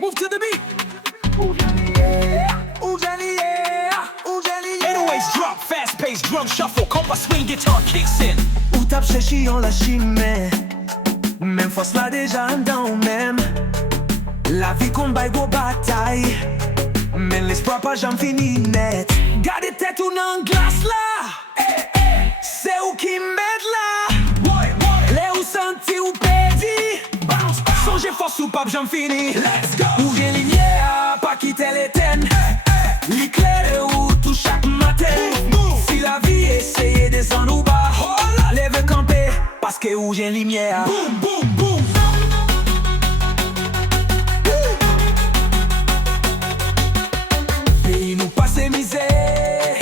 Move to the beat. Ou Gen Limyè, ou Gen Limyè, ou Gen Limyè. 808s drop, fast pace, drum shuffle, Kompa swing, guitar kicks in. Ou tap chèchi yon la chimè, même force la deja anndan même. La vie qu'on bay gros bataille, mais lespwa pas janm fini net. Gade tête ou nan glace là, c'est ou qui met là. Les ou Santi ou pedi, songez force ou pas j'en fini. Let's go. Ou Gen Limyè, pas quitter l'étenne, li klere ou tout chaque matin. Si la vie essaye descendre ou bas, lève camper, parce que ou Gen Limyè. Boom, boom, boom. Pays nous passe misère,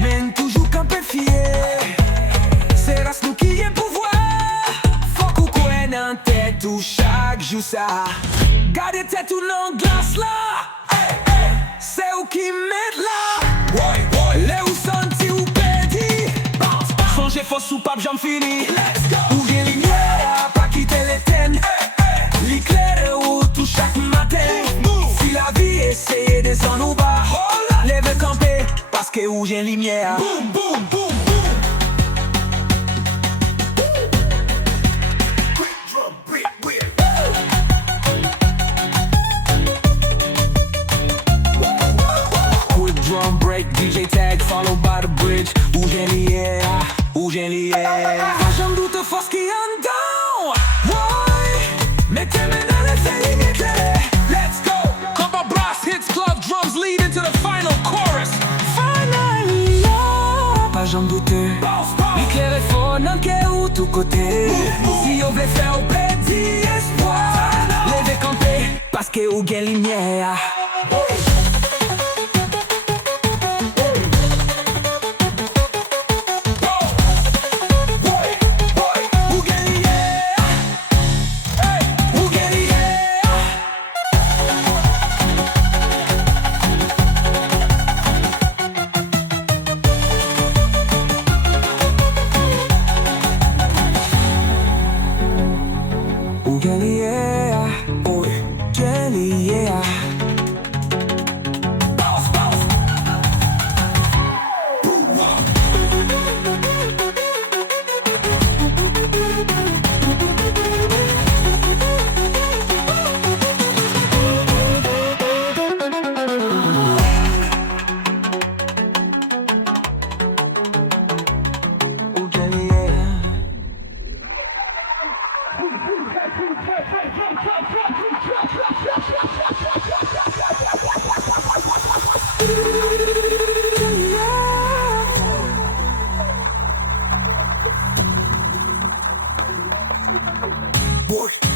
mais toujours camper fier. C'est race nous qui est pouvoir. Faut qu'on cogne en tête ou chaque jour ça. Gardez tête ou non glace là. C'est où qui met là. Les ou Santi ou pedi. Songez force ou pas j'en fini. Ou Gen Limyè, pas quitter l'étenne. Li klere ou tout chaque matin. Si la vie essaye descendre ou bas, lève camper, parce que ou Gen Limyè. Boom, boom, boom. Drum break, DJ tag, followed by the bridge. Ou Gen Limyè, ou Gen Limyè. Pas j'en doute force qui anndan. Mete, mennen, mete. Let's go. Kompa blast hits, club drums lead into the final chorus. Finally, pas j'en doute. Li klere fort nan ke ou tout côté. Si yo vle faire ou pedi espoir, leve camper, parce que ou Gen Limyè. Gen Limyè, oh, Gen Limyè. Bounce, bounce. Ou Gen Limyè. Boy.